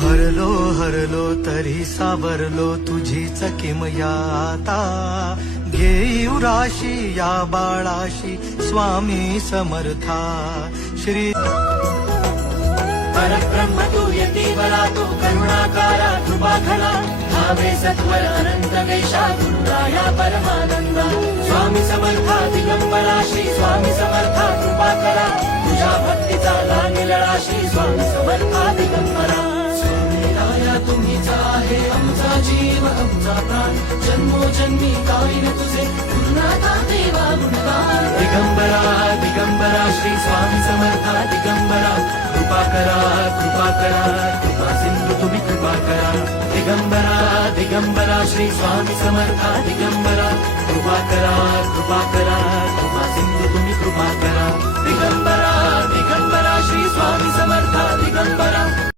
हरलो हरलो तरी सावरलो तुझीच किमया आता. घेऊ राशी या बाळाशी स्वामी समर्था. श्री परब्रह्म तू यतीवरा तू करुणाकारा कृपाखला. भावे सत्वर अनंत वेशा गुरुराया परमानंदा. स्वामी समर्था दिगंबरा श्री स्वामी समर्था कृपाकरा. तुझ्या भक्तीचा लागेलळा श्री स्वामी समर्था दिगंबरा. स्वामी राया तुम्हीच आहे आमचा जीव आमचा प्राण. जन्मोजन्मी गाईन तुझे गुरुनाथा देवा गुणगान. दिगंबरा दिगंबरा श्री स्वामी समर्था दिगंबरा. कृपा करा कृपा सिंधू तुम्ही कृपा करा. दिगंबरा दिगंबरा श्री स्वामी समर्था दिगंबरा. कृपा करा कृपा सिंधू तुम्ही कृपा करा. दिगंबरा दिगंबरा श्री स्वामी समर्था दिगंबरा.